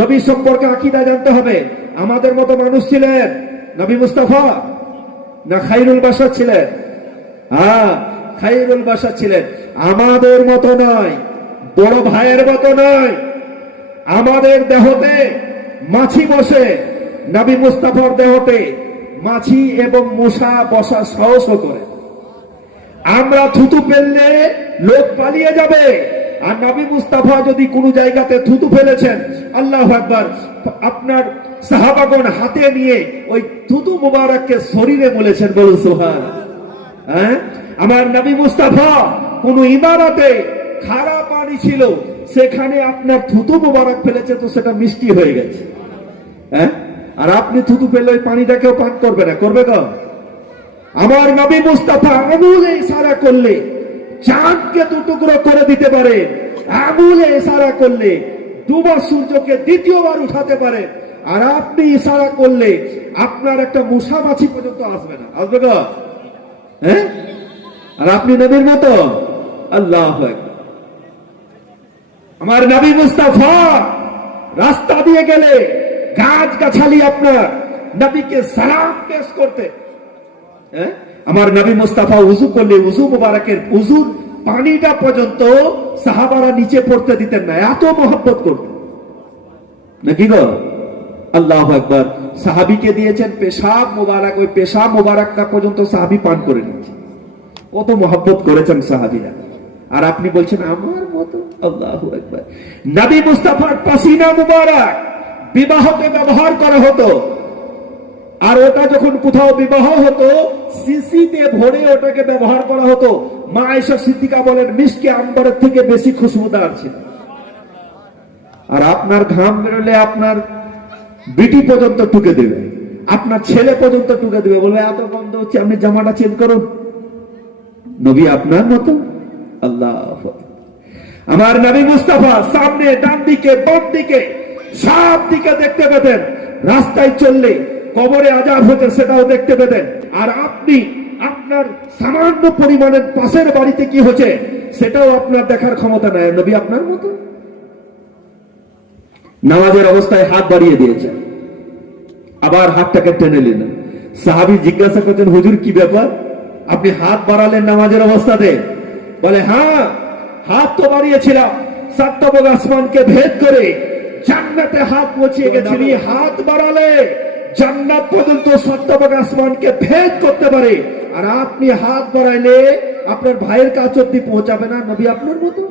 নবী সম্পর্কে আকীদা জানতে হবে। আমাদের মতো মানুষ ছিলেন নবী মুস্তাফা না খায়রুল বাশার ছিলেন? হ্যাঁ, খায়রুল বাশার ছিলেন। আমাদের মতো নয়, বড় ভাইয়ের মতো নয়। আমাদের দেহতে মাছি বসে, নবী মুস্তাফার দেহতে মাছি এবং মশা বসা সাহস করে। আমরা থুতু ফেললে লোক পালিয়ে যাবে, আর নবী মুস্তাফা যদি কোনো জায়গাতে থুতু ফেলেছেন, আল্লাহু আকবার, আপনার সাহাবাগণ হাতে নিয়ে ওই থুতু মুবারককে শরীরে বলেছেন, বলুন সুবহানাল্লাহ। হ্যাঁ, আমার নবী মুস্তাফা কোন ইমারতে খারাপ পানি ছিল, সেখানে আপনার থুতু মুবারক ফেলেছে, তো সেটা মিষ্টি হয়ে গেছে। হ্যাঁ, আর আপনি থুতু ফেলে ওই পানিটাকেও পান করবে না, করবে তো? আমার নবী মুস্তাফা আঙুলে ইশারা করলে চাঁদকে দুটুকরো করে দিতে পারে, আঙুলে ইশারা করলে ডুবা সূর্যকে দ্বিতীয়বার উঠাতে পারে, আর আপনি ইশারা করলে আপনার একটা মশা মাছি পর্যন্ত আসবে না, আসবে তো? হ্যাঁ, আর আপনি নবীর মতো? আল্লাহু আকবার। আমার নবী মুস্তাফা রাস্তা দিয়ে গেলে গাছ গাছালি আপনার নবীকে সালাম পেশ করতে। আমার নবী মুস্তাফা উযু করলে উযু মুবারকের উযুর পানিটা পর্যন্ত সাহাবারা নিচে পড়তে দিতেন না, এত মহব্বত করতেন নাকি গো? আল্লাহু আকবার। সাহাবীকে দিয়েছেন পেশাব মুবারক, ওই পেশাব মুবারকটা পর্যন্ত সাহাবী পান করে নিয়েছে, কত মহব্বত করেছেন সাহাবীরা। আর আপনি বলছেন আমার মতো? আল্লাহু আকবার। নবী মুস্তাফার পাসিনা মুবারক বিবাহতে ব্যবহার করা হতো, আর ওটা যখন কোথাও বিবাহ হতো শিশিতে ভরে ওটাকে ব্যবহার করা হতো। মা আয়েশা সিদ্দিকা বলেন মিশকে আম্বরের থেকে বেশি খুশবুদার ছিল। আর আপনার ঘাম বেরোলে আপনার বিটি পর্যন্ত টুকে দেবে, আপনার ছেলে পর্যন্ত টুকে দেবে, বলবে এত গন্ধ হচ্ছে, আপনি জামাটা চেঞ্জ করুন। নবী আপনার মতো? আল্লাহ। আমার নবী মুস্তাফা সামনে, ডান দিকে, বাম দিকে, সব দিকে দেখতে পেতেন। রাস্তায় চললে কবরে আযাব হতে সেটাও দেখতে পেতেন। আর আপনি আপনার সামান্য পরিমাণের পাশের বাড়িতে কি হচ্ছে সেটাও আপনার দেখার ক্ষমতা নাই। নবী আপনার মতো? নামাজের অবস্থায় হাত বাড়িয়ে দিয়েছেন, আবার হাতটাকে টেনে নিলেন। সাহাবী জিজ্ঞাসা করছেন হুজুর কি ব্যাপার, আপনি হাত বাড়ালেন নামাজের অবস্থাতে? বলে হ্যাঁ, হাত তো বাড়িয়েছিলাম, সাতটা বগ আসমানকে ভেদ করে জান্নাতে হাত পৌঁছে গেছিলি। হাত বাড়ালে জান্নাত পর্যন্ত সাতটা বগ আসমানকে ভেদ করতে পারে, আর আপনি হাত বাড়াইলে আপনার ভাইয়ের কাছে অব্দি পৌঁছাবে না। নবী আপনার মতো?